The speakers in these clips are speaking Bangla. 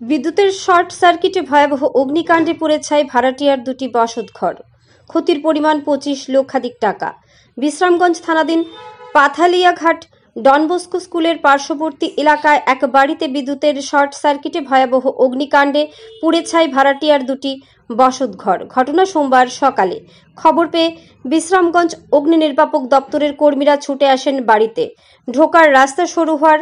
বিদ্যুতের শর্ট সার্কিটে ভয়াবহ অগ্নিকাণ্ডে পুড়ে ছাই ভাড়াটিয়ার দুটি বসতঘর। ক্ষতির পরিমাণ 25 লক্ষাধিক টাকা। বিশ্রামগঞ্জ থানাধীন পাথালিয়াঘাট ডনবস্কো স্কুলের পার্শ্ববর্তী এলাকায় এক বাড়িতে বিদ্যুতের শর্ট সার্কিটে ভয়াবহ অগ্নিকাণ্ডে পুড়ে ছাই ভাড়াটিয়ার দুটি বসতঘর। ঘটনা সোমবার সকালে। খবর পেয়ে বিশ্রামগঞ্জ অগ্নি নির্বাপক দপ্তরের কর্মীরা ছুটে আসেন বাড়িতে। ঢোকার রাস্তা সরু হওয়ার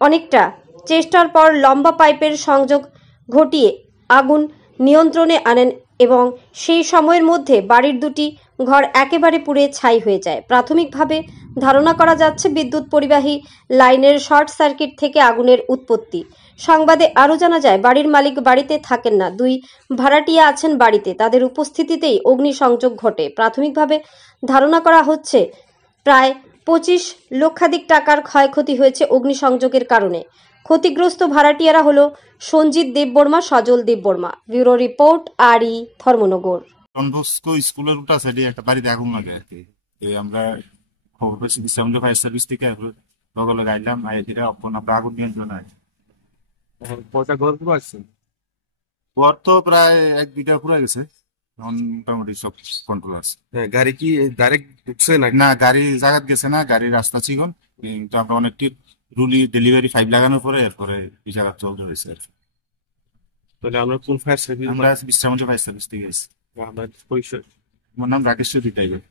অনেকটা চেষ্টার পর লম্বা পাইপের সংযোগ ঘটিয়ে আগুন নিয়ন্ত্রণে আনেন এবং সেই সময়ের মধ্যে বাড়ির দুটি ঘর একেবারে পুড়ে ছাই হয়ে যায়। প্রাথমিকভাবে ধারণা করা যাচ্ছে বিদ্যুৎ পরিবাহী লাইনের শর্ট সার্কিট থেকে আগুনের উৎপত্তি। সংবাদে আরও জানা যায়, বাড়ির মালিক বাড়িতে থাকেন না, দুই ভাড়াটিয়া আছেন বাড়িতে। তাদের উপস্থিতিতেই অগ্নিসংযোগ ঘটে। প্রাথমিকভাবে ধারণা করা হচ্ছে প্রায় 25 লক্ষাধিক টাকার ক্ষয়ক্ষতি হয়েছে অগ্নিসংযোগের কারণে। ক্ষতিগ্রস্ত ভাড়াটিয়ারা হলো সঞ্জিত দেববর্মা, সজল দেববর্মা। ব্যুরো রিপোর্ট, আরই, ধর্মনগর। ডনবস্কো স্কুলের ওটা সাইডে একটা বাড়িতে আগুন লাগে আর কি। আমরা খবর পেয়েছি বিশ্রামগঞ্জ ফায়ার সার্ভিস থেকে লগে লগে আইলাম, আইয়া আমরা আগুন নিয়ন্ত্রণ হয়। কয়টা ঘর পুরো আছে? ঘর তো প্রায় 1 বিঘা পুরো গেছে, এখন মোটামুটি সব কন্ট্রোল আছে। গাড়ি কি ডাইরেক্ট ঢুকছে না? না, গাড়ি জায়গা গেছে না, গাড়ির রাস্তা চিকন, কিন্তু আমরা অনেকটি রুলি ডেলিভারি 5 লাগানোর পরে এরপরে এই জায়গা চলতে হয়েছে আর কি। তাহলে আমরা কোন ফায়ার সার্ভিস? আমরা বিশ্রামগঞ্জ ফায়ার সার্ভিস থেকে এসেছি। আমরা পরিচয়। আমার নাম রাকেশ চৌধুরী টাইপের।